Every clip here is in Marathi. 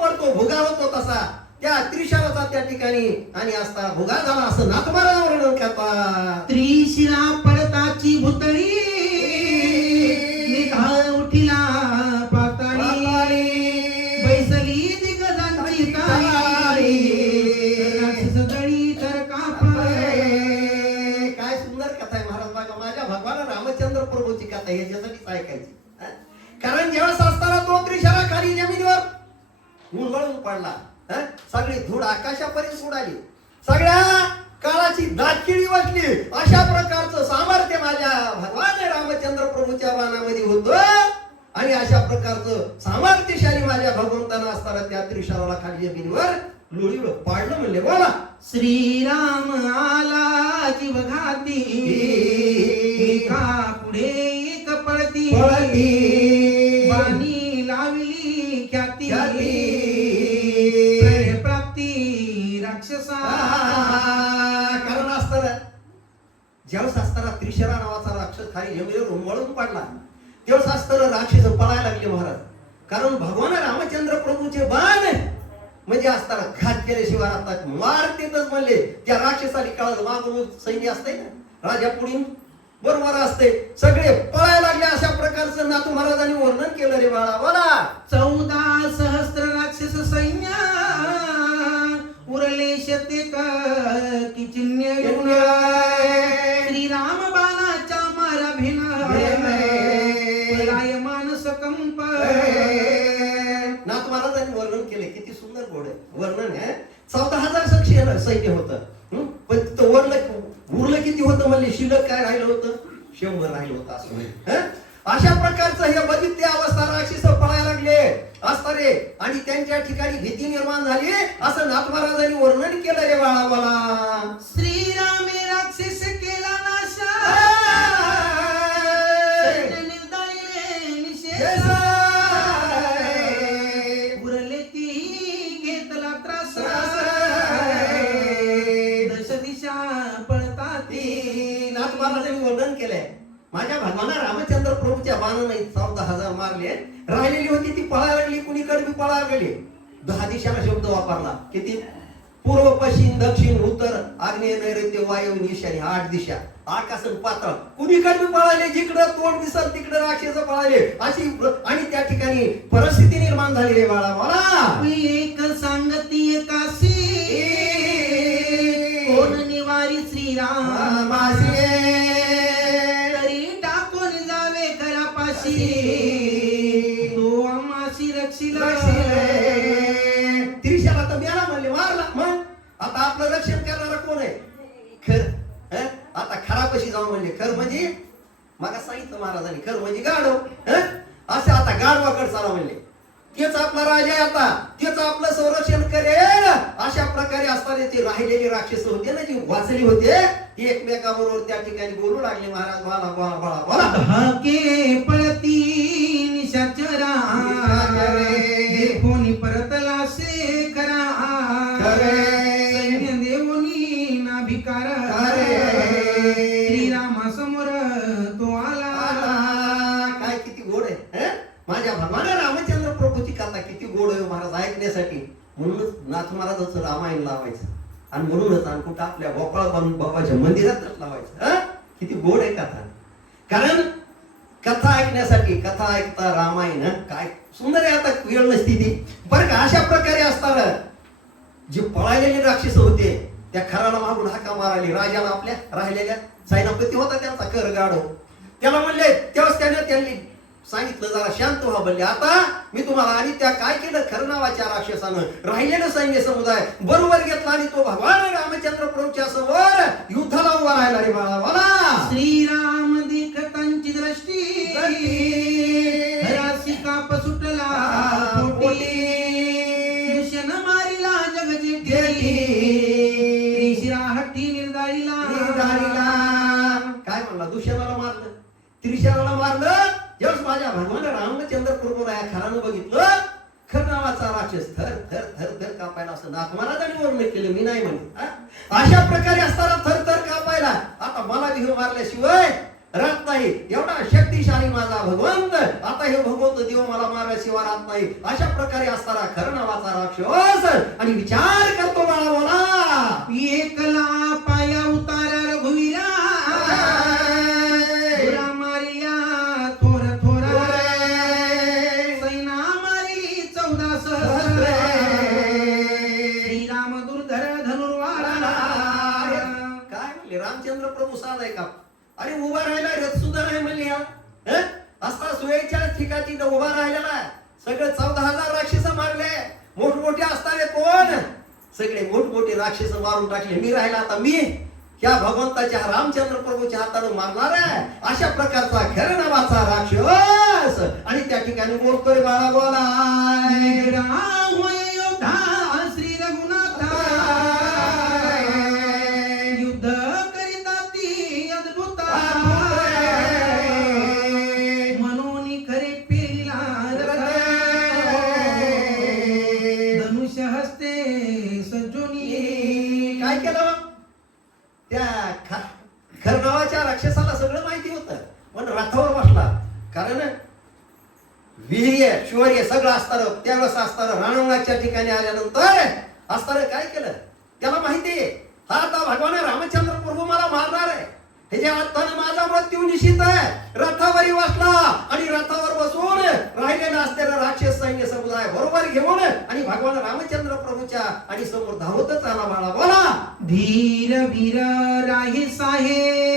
पडतो भुगा होतो तसा. त्या त्रिशराचा त्या ठिकाणी आणि असता भुगा झाला असं नाथमारा करतात त्रिशिरा पडताची भुतळी. मुंगळून पडला हं? सगळी धूळ आकाशापर्यंत उडाली सगळ्या काळाची दाटकिळी वाटली. अशा प्रकारचं सामर्थ्य माझ्या भगवान रामचंद्र प्रभूच्या बाणामध्ये होत. आणि अशा प्रकारचं सामर्थ्यशाली माझ्या भगवंतानं असताना त्या त्रिशराला खाली जमिनीवर लोळीवर पाडलं म्हणले बोला. श्रीराम आला जीवघाती एका पुढे एक पळती. ज्यावेळेस असताना त्रिशरा नावाचा राक्षस खाली जमिनीवर उमळून पडला. तेव्हा असताना राक्षस पळायला लागले महाराज. कारण भगवान रामचंद्र प्रभूचे बाण म्हणजे असताना घात केल्याशिवाय आता मारतेतच म्हणले. त्या राक्षसाली कळलं मागून सैन्य असते ना? राजा पुढील बरोबर असते. सगळे पळायला लागले अशा प्रकारचं नातू महाराजांनी वर्णन केलं रे बाळा बोला. चौदा सहस्त्र राक्षस सैन्य उरले शतेक किचिन्य सुंदर आहे. वर्णन आहे. चौदा हजार सैन्य सैन्य होतं? पण तिथं वरलं उरलं किती होतं म्हणले? शिल्लक काय राहिलं होतं? शंभर राहिलं होतं असं. हं? अशा प्रकारचं हे बघितले अवस्था राक्षस पळायला लागले. असतारे आणि त्यांच्या ठिकाणी भीती निर्माण झाली. असं नाथ महाराजांनी वर्णन केलं रे बाळा मला. श्रीरामे राक्षस माझ्या भगवाना रामचंद्र प्रभूच्या बाणाने चौदा हजार मारले राहिलेली होती ती पळायला कुणी कुणीकडे बी दहा दिशाला शब्द वापरला. किती? पूर्व पश्चिम दक्षिण उत्तर आग्नेय नैऋत्य वायू निशाने आठ दिशा. आकाश पातळ. कुणीकडे बी पळाले जिकडं तोंड दिसत तिकडं राक्षस पळाले अशी आणि त्या ठिकाणी परिस्थिती निर्माण झालेली बाळा मला खर म्हणजे मग सांगितलं महाराजांनी खर म्हणजे गाढव हं? असं आता गाढवाकडे चाला म्हणले. तेच आपला राजा आहे आता तेच आपलं संरक्षण करेल. अशा प्रकारे असताना ते राहिलेले राक्षस होते ना जी वाचली होते ती एकमेकाबरोबर त्या ठिकाणी बोलू लागले महाराज मला बोला बोला बोला. हके पळती निशाचरा. म्हणूनच नाथ महाराजाचं रामायण लावायचं. आणि म्हणूनच आणि कुठं आपल्या गोपाळ बाबाच्या मंदिरातच लावायचं किती गोड आहे कथा. कारण कथा ऐकण्यासाठी कथा ऐकता रामायण काय सुंदर आहे आता वेळ नसती ती बरं का अशा प्रकारे असताना जे पळालेले राक्षस होते त्या खराला मागून हाका मारायले राजाला आपल्या राहिलेल्या सैनापती होता त्यांचा कर गाडव त्याला म्हणले तेव्हाच त्याने त्यांनी सांगितलं जरा शांत व्हा म्हणले आता मी तुम्हाला आणि त्या काय केलं? खरं नावाच्या राक्षसानं राहिलेलं सैन्य समुदाय बरोबर घेतला आणि तो भगवान रामचंद्र प्रभूच्या समोर युद्धाला उभा राहिला रे बाळा श्रीराम. नावाचा थर थर थर थर कापायला असं नाथ महाराजांनी वर्णन केलं मी नाही म्हणे अशा प्रकारे असताना थर थर कापायला. आता मला विहीर मारल्याशिवाय राहत नाही. एवढा शक्तिशाली माझा भगवंत आता हे भगवंत देव मला मारल्याशिवाय राहत नाही. अशा प्रकारे असताना खर नावाचा राक्षस आणि विचार करतो बाळा बोला एकला पाया उतार अरे उभा राहिला रथ सुद्धा नाही म्हणले हा. असता सुयेच्या ठिकाणी उभा राहिलेला सगळे चौदा हजार राक्षस मारले. मोठमोठे असणारे कोण? सगळे मोठमोठे राक्षस मारून टाकले. मी राहिला आता मी. ह्या भगवंताच्या रामचंद्र प्रभूच्या हाताने मारणार आहे. अशा प्रकारचा खर नावाचा राक्षस. आणि त्या ठिकाणी बोलतोय बाळा बोलाय त्यावेळेस असताना राणवणाच्या ठिकाणी आल्यानंतर असताना काय केलं? त्याला माहिती आहे. हा आता भगवान रामचंद्र प्रभू मला मारणार आहे. ह्याच्या हाताने माझा मृत्यू निश्चित आहे. रथावरी बसला आणि रथावर बसून राहिलेलं असलेलं राक्षस सैन्य समुदाय बरोबर घेऊन आणि भगवान रामचंद्र प्रभूच्या आणि समोर धावतच आला बाळा. बोला. धीर वीर राही साहे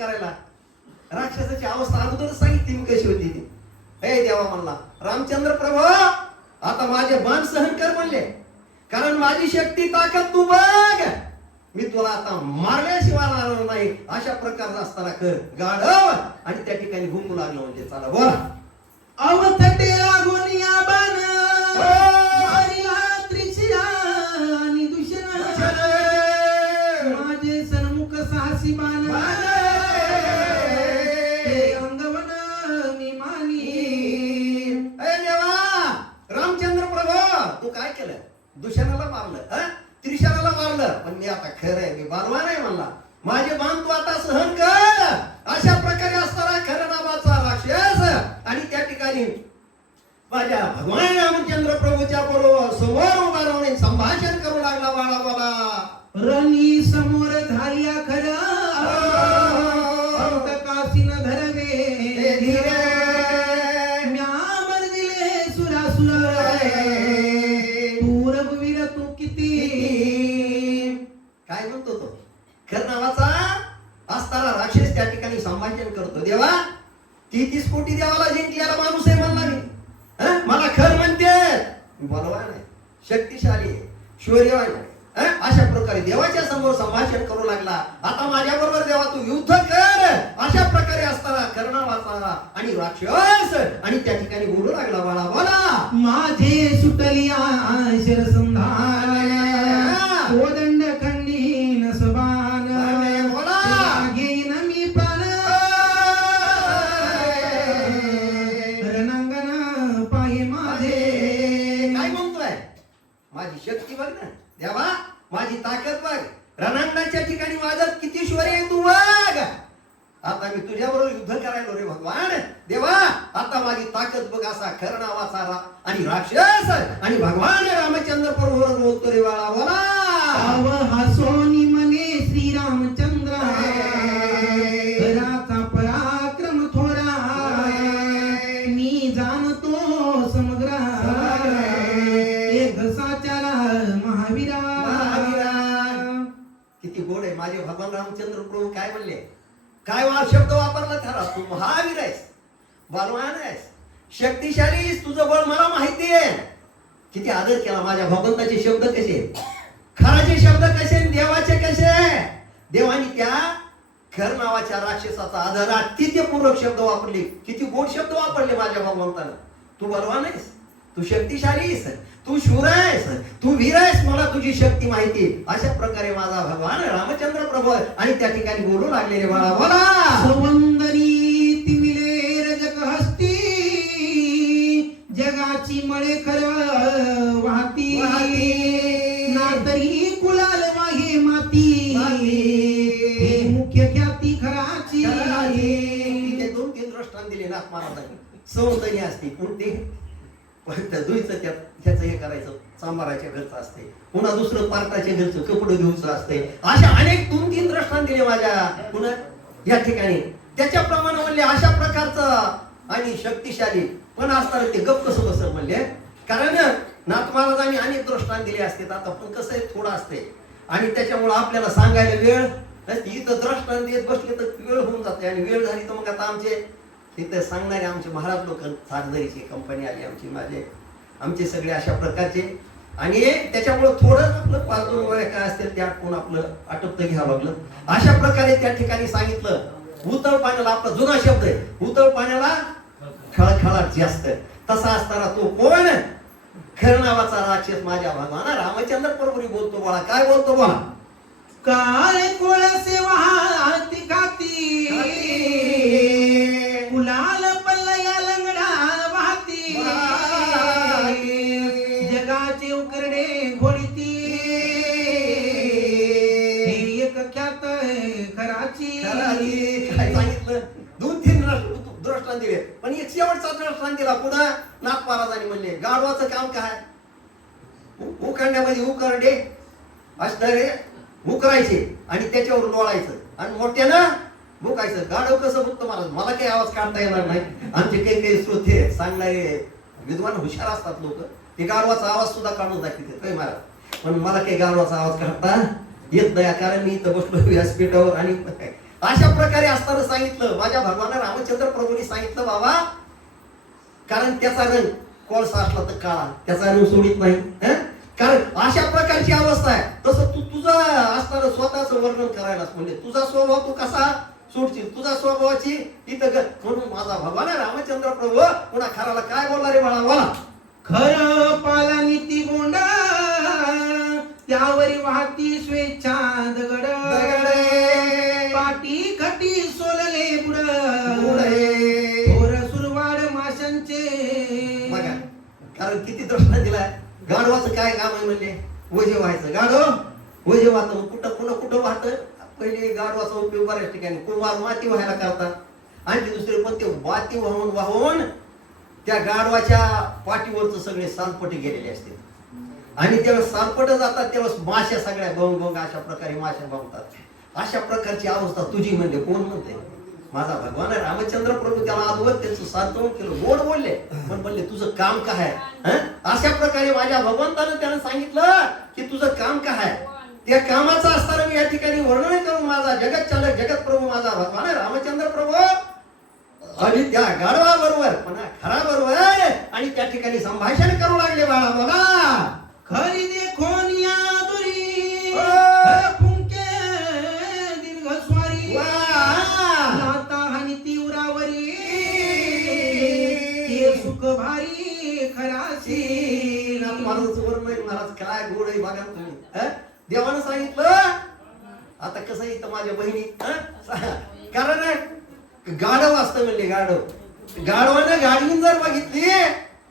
करायला. राक्षसाची अवस्था अगोदर सांगितली मी कशी होती ती. हे देवा म्हणला रामचंद्र प्रभू आता माझे बाण सहन कर म्हणले. कारण माझी शक्ती ताकद तू बघ. मी तुला आता मारल्याशिवाय राहणार नाही. अशा प्रकारचा असताना कर. गाढव. आणि त्या ठिकाणी घुमू लागलं म्हणजे चला बोला. अवतटे लागून या बाण. केलं मारलं हं? त्रिशाला मारलं पण मी आता खरं आहे मी बालवान नाही म्हणला माझे बाण तू आता सहन कर अशा प्रकारे असताना खरं नावाचा राक्षस आणि त्या ठिकाणी माझ्या भगवान रामचंद्र प्रभूच्या बरोबर समोर उभा राहून संभाषण करू लागला बाळा बाबा रणी समोर धारिया खरं काशीन धरवे धीरे. ठिकाणी संभाषण करतो. देवा तेहतीस कोटी देवाला जिंकलेला माणूस आहे म्हणला मी. हं? मला खर म्हणते. मी बलवान आहे शक्तिशाली आहे शौर्यवान आहे. हं? अशा प्रकारे देवाच्या समोर संभाषण करू लागला. आता माझ्या बरोबर देवा तू युद्ध कर. अशा प्रकारे असताना करणा वाचा आणि राक्षस आणि त्या ठिकाणी बोलू लागला. बाळा बोला. माझे सुटलिया शिरसंधान. कोदंड रामचंद्र प्रभू काय म्हणले? काय वा शब्द वापरला खरा तू महावीर आहेस बलवान आहेस शक्तिशाली तुझं बळ मला माहिती आहे. किती आदर केला माझ्या भगवंताचे शब्द कसे? खराचे शब्द कसे? देवाचे कसे? आहे? देवाने त्या खर नावाच्या राक्षसाचा आदर अतिथ्यपूर्वक शब्द वापरले. किती गोड शब्द वापरले माझ्या भगवंतानं. तू बलवान आहेस? तू शक्तिशाली आहेस. तू शूर आहेस. तू वीर आहेस मला तुझी शक्ती माहिती. अशा प्रकारे माझा भगवान रामचंद्र प्रभू. आणि त्या ठिकाणी बोलू लागलेले बाळा बोला. सवंदनी तिमिले रजक हस्ती जगाची मळे खर वाहती. वाहती. नातरी कुलाल वाहे माती. मुख्य ख्याती खराची. ते दोन तीन दृष्टांत दिले नाथ महाराजांनी सौंदर्य असते. कोणते? फक्त धुईचं त्यात ह्याचं हे करायचं सांबाराच्या घरचं असते. पुन्हा दुसरं पार्टाच्या घरचं कपडं घेऊचं असते. अशा अनेक दोन तीन दृष्टांत दिले माझ्या पुन्हा या ठिकाणी. त्याच्याप्रमाणे म्हणले अशा प्रकारचं आणि शक्तिशाली. पण असताना ते गप्प कसं बसत म्हणले. कारण नाथ महाराजांनी अनेक दृष्टांत दिले असते. आता पण कसं आहे थोडं असते. आणि त्याच्यामुळे आपल्याला सांगायला वेळ इथं दृष्टांत देत बसले तर वेळ होऊन जाते. आणि वेळ झाली तर मग आता आमचे तिथे सांगणारे आमचे महाराज लोक सारदरीची कंपनी आली आमची माझे. आमचे सगळे अशा प्रकारचे. आणि त्याच्यामुळं थोडं आपलं पाच दोन वेळा काय असतील ते आटपून आपलं आटपतं घ्यावं लागलं. अशा प्रकारे त्या ठिकाणी सांगितलं. उतळ पाण्याला आपला जुना शब्द आहे. उतळ पाण्याला खळखळाट जास्त. तसा असताना तो कोण? खर नावाचा राक्षस माझ्या भगवान रामचंद्र प्रभूरी बोलतो बोला. काय बोलतो बोला? काय कोळसे वाहती खाती. खराची काय सांगितलं? दोन तीन दृष्ट- दृष्टांत दिले. पण एक शेवटचा दृष्टांत दिला. पुन्हा नाथ महाराजांनी म्हणले गाढवाचं काम काय? उ- उकरण्यामध्ये उकरडे असणारे उकरायचे आणि त्याच्यावर लोळायचं. आणि मोठ्यानं भुकायचं. गाढव कसं बुकतं महाराज? मला काही आवाज काढता येणार नाही. आमचे काही काही श्रोते सांगणारे विद्वान हुशार असतात लोक. ते गाढवाचा आवाज सुद्धा काढून दाखवते काय महाराज? पण मला काही गाढवाचा आवाज काढता येत नाही कारण मी इथं बसलो व्यासपीठावर आणि अशा प्रकारे असताना सांगितलं माझ्या भगवान रामचंद्र प्रभूंनी सांगितलं बाबा कारण त्याचा रंग कोळसा असला तर काळा त्याचा रंग सोडित नाही कारण अशा प्रकारची अवस्था आहे. तसं तू तुझा असताना स्वतःच वर्णन करायलाच म्हणजे तुझा स्वभाव तू कसा सोडशील? तुझा स्वभावाची इथं ग- म्हणून माझा भगवान रामचंद्र प्रभू पुन्हा खराला काय बोलला रे मला बोला. खर पाला नीती गोंडा त्यावरी वाहती स्वेच्छा दगड. पाटी खटी सोलले बुड. थोर सुरवाड माशांचे. बघा कारण किती दर्शन दिलाय. गाढवाचं काय काम आहे म्हणले वजे व्हायचं. गाढव? वजे वाहतं कुठं कुठं कुठं वाहतं? पहिले गाढवाचा उपयोग बऱ्याच ठिकाणी. कुंभार माती व्हायला करतात. आणखी दुसरे पण ते माती वाहून वाहून त्या गाढवाच्या पाठीवरच सगळे सालपटे गेलेले असते आणि त्यावेळेस सालपट जातात त्यावेळेस माश्या सगळ्या भोंग भोंग अशा प्रकारे माश्या भोंगतात. अशा प्रकारची अवस्था तुझी म्हणले कोण म्हणते माझा भगवान आहे रामचंद्र प्रभू त्याला आजवर त्याचं सांत्वन केलं. गोड बोलले पण बोलले तुझं काम काय आहे? अशा प्रकारे माझ्या भगवंतानं त्यानं सांगितलं की तुझं काम काय आहे? त्या कामाचं असताना मी या ठिकाणी वर्णन करू माझा जगत चालक जगत प्रभू माझा भगवान आहे रामचंद्र प्रभू आणि त्या गाढवा बरोबर पुन्हा खरा बरोबर आणि त्या ठिकाणी संभाषण करू लागले बाळा बघा. खरी देखोन या दुरी फुंके दीर्घ स्वारी! नाता हानी तीव्रावरी? ते सुख भारी खराशी? नाथ महाराजांचं वर्णन आहे, महाराज काय गोड आहे बघा तुम्ही? देवानं सांगितलं? आता कसं इथं माझ्या बहिणी? कारण गाढव असतं म्हणले गाढव. गाढवानं गाडवीन जर बघितली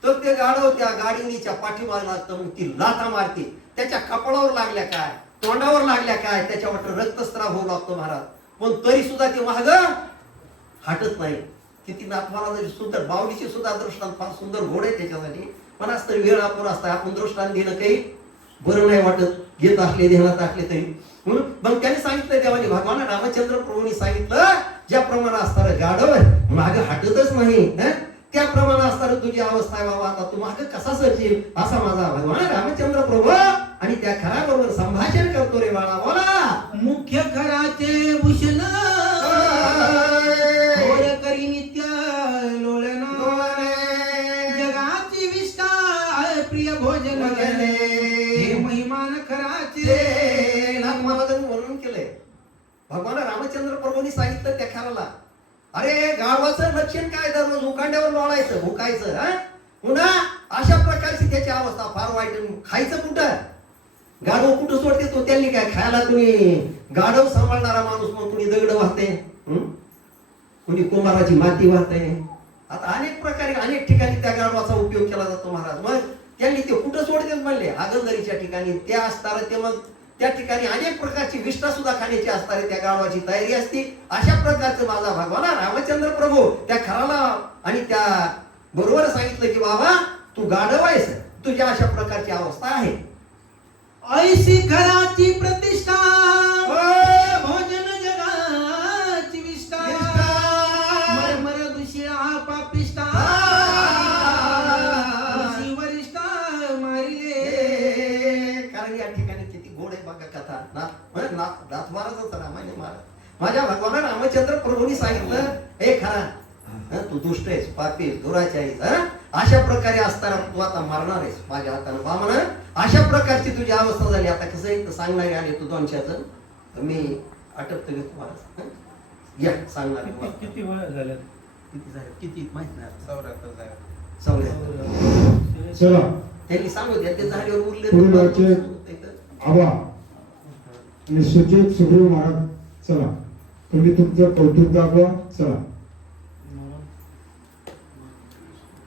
तर ते गाढव त्या गाडीनीच्या पाठीमागे लागतं मग ती लाथा मारते. त्याच्या कपाळावर लागल्या काय? तोंडावर लागल्या काय? त्याच्यावर रक्तस्त्राव होऊ लागतो महाराज. पण तरी सुद्धा ते महाग हटत नाही. किती नाथ महाराजांची सुंदर बावलीचे सुद्धा दृष्टांत फार सुंदर घोड आहे त्याच्यासाठी. पण असतं तरी वेळ आपण असता आपण दृष्टांत देणं काही बरं नाही वाटत. घेत असले ध्यानात असले तरी. म्हणून मग त्याने सांगितलं देवाने भगवान रामचंद्र प्रभूंनी सांगितलं ज्याप्रमाणे असणार गाढव माग हटतच नाही त्याप्रमाणे असताना तुझी अवस्था आहे बाबा आता तू माग कसा सरशील असा माझा भगवान रामचंद्र प्रभू आणि त्या खराबरोबर संभाषण करतो रे बाळा बोला मुख्य खराचे भूषण करी जगाची प्रिय भोजन महिमान खराचे भगवान रामचंद्र प्रभूंनी सांगितलं त्या खराला अरे गाढवाचं लक्षण काय दररोज उकांड्यावर लोळायचं भुकायचं हा? पुन्हा अशा प्रकारची त्याची अवस्था फार वाईट खायचं कुठं? गाढव कुठं सोडते तो त्यांनी काय खायला कुणी? गाढव सांभाळणारा माणूस मग कुणी दगड वाहते? कुणी कुंभाराची माती वाहते? आता अनेक प्रकारे अनेक ठिकाणी त्या गाढवाचा उपयोग केला जातो महाराज. मग त्यांनी ते कुठं सोडते म्हणले? आगंदरीच्या ठिकाणी. ते असताना ते मग त्या ठिकाणी अनेक प्रकारची विष्ठा सुद्धा खाण्याची असणारी त्या गाढवाची तयारी असते. अशा प्रकारचं माझा भगवान रामचंद्र प्रभू त्या खराला आणि त्या बरोबर सांगितलं की बाबा तू गाढव आहेस. तुझ्या अशा प्रकारची अवस्था आहे. ऐसी घराची प्रतिष्ठा. ना नाथ महाराजच रामायण महाराज माझ्या भगवान रामचंद्र प्रभूंनी सांगितलं हे खरा हं, तू दुष्ट आहेस पापी दुराचारी आहेस, हं? अशा प्रकारे असताना तू आता मरणार आहेस माझ्या हातानं बा म्हणा अशा प्रकारची तुझी अवस्था झाली आता कसं आहे सांगणारे आले तू दोनशेच मी अटकतो घेतो महाराज हं? या सांगणार आहे किती तुम्हाला. किती वय झाले किती झाले किती माहीत नाही. चौऱ्याहत्तर चौऱ्याहत्तर. चला त्यांनी सांगू द्या ते झाल्यावर उरले. आबा आणि सुचित सुग्रीव महाराज चला. तुम्ही तुमचं कौतुक दाखवा चला.